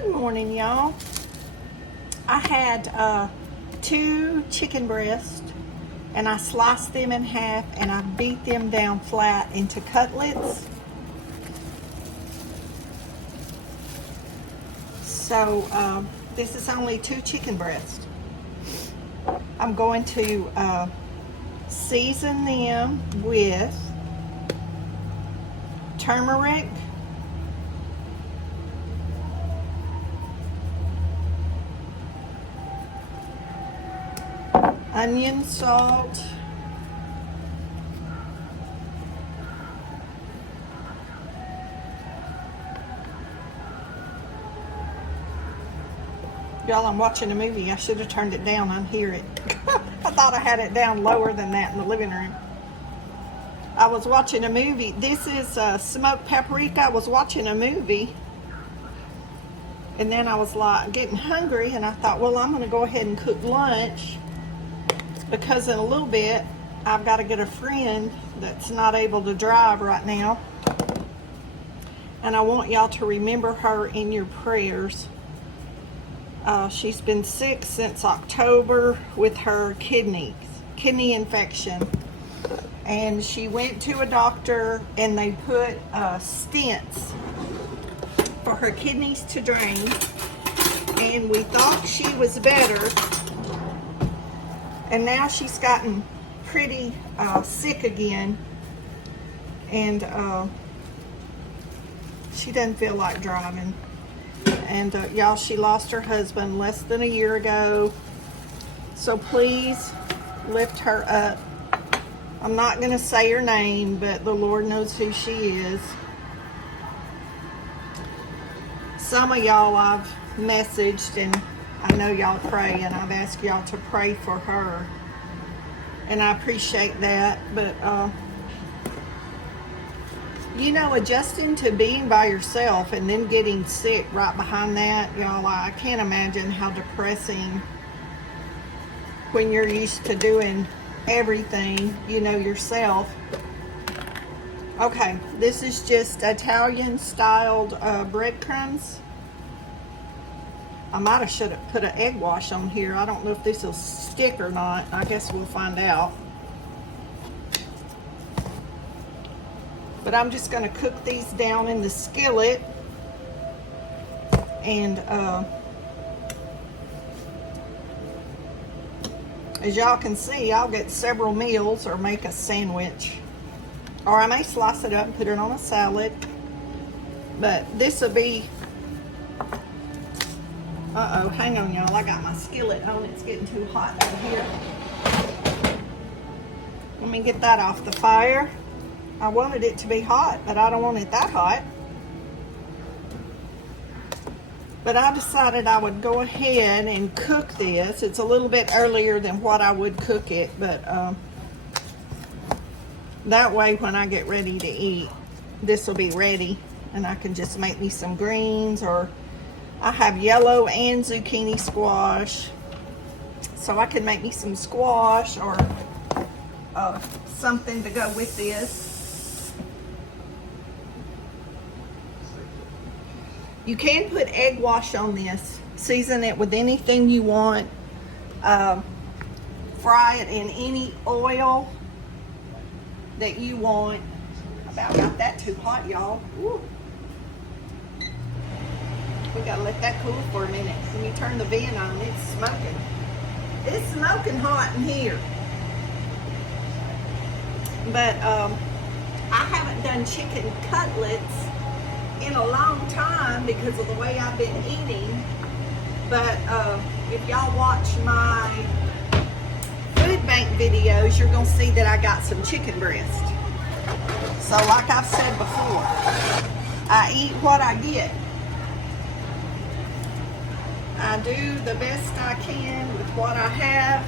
Good morning, y'all. I had 2 chicken breasts and I sliced them in half and I beat them down flat into cutlets. So this is only 2 chicken breasts. I'm going to season them with turmeric, onion salt, y'all, I'm watching a movie. I should have turned it down. I hear it. I thought I had it down lower than that in the living room. I was watching a movie. This is smoked paprika. I was watching a movie and then I was like getting hungry and I thought, well, I'm going to go ahead and cook lunch because in a little bit I've got to get a friend that's not able to drive right now, and I want y'all to remember her in your prayers. She's been sick since October with her kidney infection, and she went to a doctor and they put stents for her kidneys to drain, and we thought she was better, and now she's gotten pretty sick again, and she doesn't feel like driving. And y'all, she lost her husband less than a year ago, so please lift her up. I'm not going to say her name, but the Lord knows who she is. Some of y'all I've messaged, and I know y'all pray, and I've asked y'all to pray for her, and I appreciate that. But you know, adjusting to being by yourself and then getting sick right behind that, y'all, I can't imagine how depressing when you're used to doing everything, you know, yourself. Okay, this is just Italian styled breadcrumbs. I might have should have put an egg wash on here. I don't know if this will stick or not. I guess we'll find out. But I'm just going to cook these down in the skillet, and as y'all can see, I'll get several meals or make a sandwich, or I may slice it up and put it on a salad. But this will be, hang on, y'all, I got my skillet on. It's getting too hot over here. Let me get that off the fire. I wanted it to be hot, but I don't want it that hot. But I decided I would go ahead and cook this. It's a little bit earlier than what I would cook it, but that way when I get ready to eat, this will be ready, and I can just make me some greens, or I have yellow and zucchini squash, so I can make me some squash or something to go with this. You can put egg wash on this. Season it with anything you want. Fry it in any oil that you want. I about got that too hot, y'all. Woo. We gotta let that cool for a minute. Let me turn the vent on. It's smoking. It's smoking hot in here. But I haven't done chicken cutlets in a long time because of the way I've been eating. But if y'all watch my food bank videos, you're gonna see that I got some chicken breast. So like I've said before, I eat what I get. I do the best I can with what I have.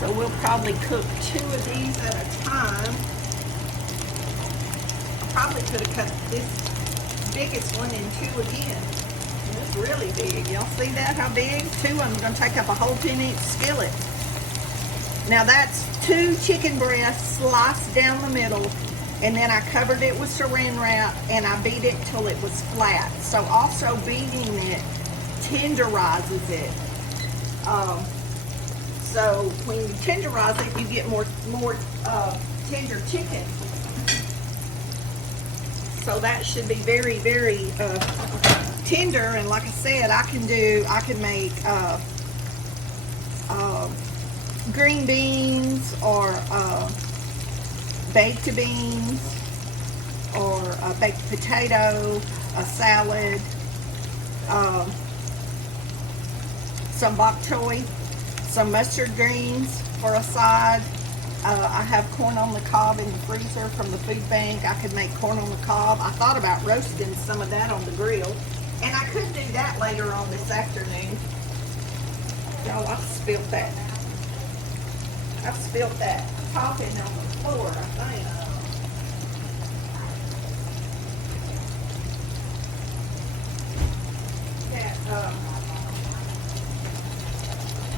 So we'll probably cook 2 of these at a time. I probably could have cut this biggest one in 2 again. And it's really big. Y'all see that, how big? 2 of them are going to take up a whole 10-inch skillet. Now that's 2 chicken breasts sliced down the middle And then I covered it with saran wrap and I beat it till it was flat. So also beating it tenderizes it. So when you tenderize it, you get more tender chicken. So that should be very, very tender. And like I said, I can make green beans or baked beans or a baked potato, a salad, some bok choy, some mustard greens for a side. I have corn on the cob in the freezer from the food bank. I could make corn on the cob. I thought about roasting some of that on the grill. And I could do that later on this afternoon. Y'all, I've spilled that. I've spilled that topping on the floor, I think.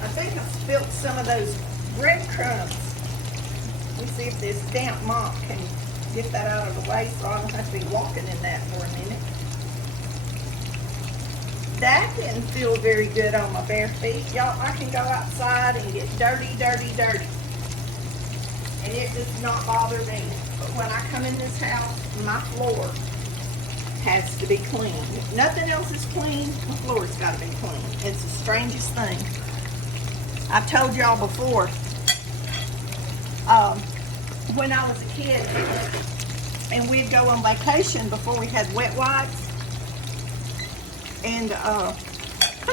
I think I spilled some of those breadcrumbs. Let me see if this damp mop can get that out of the way so I don't have to be walking in that for a minute. That didn't feel very good on my bare feet. Y'all, I can go outside and get dirty, dirty, dirty. And it does not bother me. But when I come in this house, my floor has to be clean. If nothing else is clean, my floor's got to be clean. It's the strangest thing. I've told y'all before, when I was a kid and we'd go on vacation before we had wet wipes, and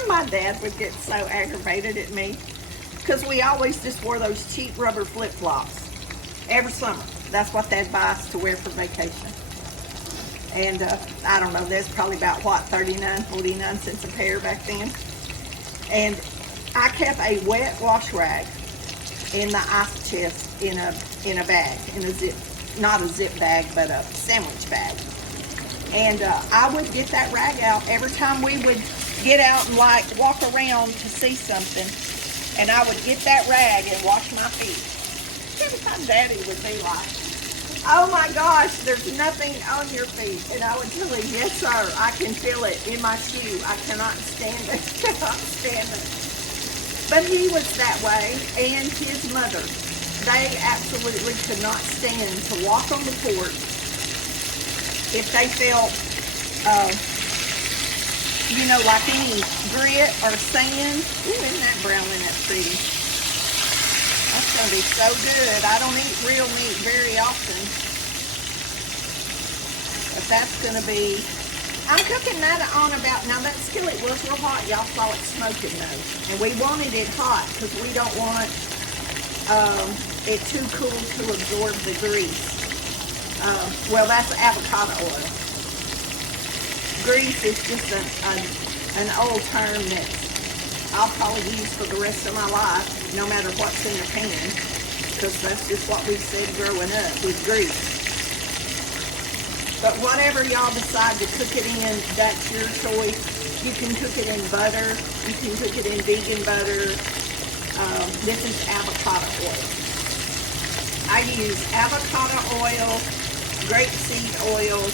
my dad would get so aggravated at me because we always just wore those cheap rubber flip-flops every summer. That's what they'd buy us to wear for vacation. And I don't know, that's probably about what, 39, 49 cents a pair back then. And I kept a wet wash rag in the ice chest in a bag, in a zip, not a zip bag, but a sandwich bag. And I would get that rag out every time we would get out and like walk around to see something. And I would get that rag and wash my feet. And my daddy would be like, oh my gosh, there's nothing on your feet. And I would tell him, yes sir, I can feel it in my shoe. I cannot stand it, cannot stand it. But he was that way, and his mother. They absolutely could not stand to walk on the porch if they felt, you know, like any grit or sand. Ooh, isn't that brown and that's pretty? That's going to be so good. I don't eat real meat very often. But that's going to be... I'm cooking that on about... Now, that skillet was real hot. Y'all saw it smoking, though. And we wanted it hot because we don't want it too cool to absorb the grease. Well, that's avocado oil. Grease is just an old term that I'll probably use for the rest of my life, no matter what's in the pan, because that's just what we said growing up, with grease. But whatever y'all decide to cook it in, that's your choice. You can cook it in butter. You can cook it in vegan butter. This is avocado oil. I use avocado oil, grapeseed oil,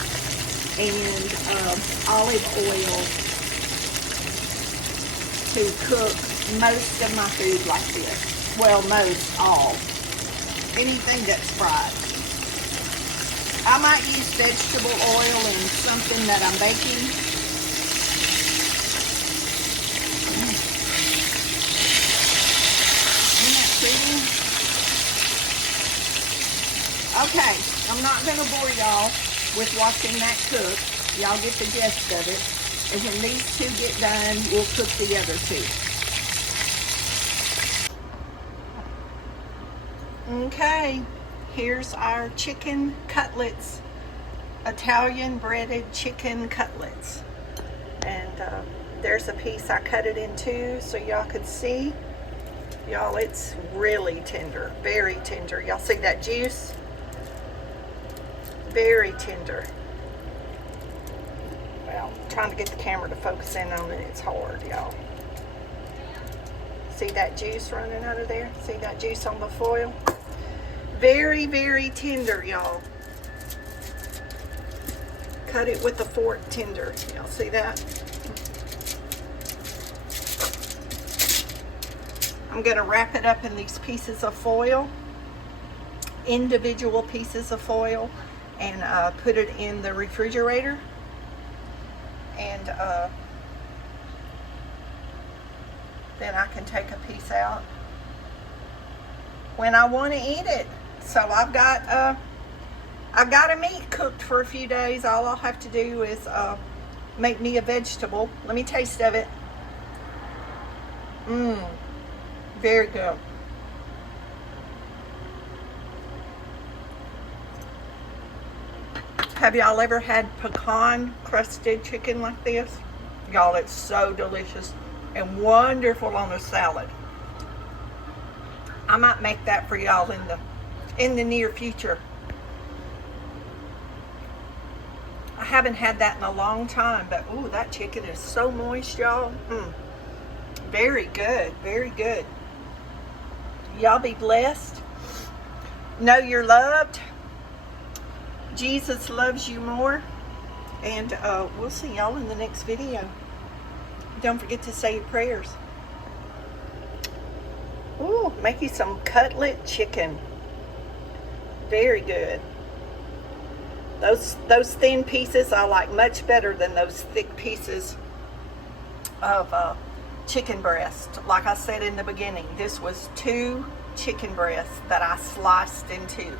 and olive oil to cook most of my food like this. Well, most, all. Anything that's fried. I might use vegetable oil in something that I'm baking. Isn't that pretty? Okay, I'm not going to bore y'all with watching that cook. Y'all get the gist of it. And when these two get done, we'll cook the other two. Okay, here's our chicken cutlets. Italian breaded chicken cutlets. And there's a piece I cut it in two so y'all could see. Y'all, it's really tender, very tender. Y'all see that juice? Very tender. Well, trying to get the camera to focus in on it, it's hard, y'all. See that juice running out of there? See that juice on the foil? Very, very tender, y'all. cut it with a fork tender. Y'all see that? I'm going to wrap it up in these pieces of foil, individual pieces of foil, and put it in the refrigerator. And then I can take a piece out when I want to eat it. So I've got a meat cooked for a few days. All I'll have to do is make me a vegetable. Let me taste of it. Very good. Have y'all ever had pecan crusted chicken like this? Y'all, it's so delicious and wonderful on a salad. I might make that for y'all in the near future. I haven't had that in a long time, but ooh, that chicken is so moist, y'all. Very good, very good. Y'all be blessed. Know you're loved. Jesus loves you more. And we'll see y'all in the next video. Don't forget to say your prayers. Ooh, make you some cutlet chicken. Very good. Those thin pieces I like much better than those thick pieces of chicken breast. Like I said in the beginning, this was 2 chicken breasts that I sliced in 2.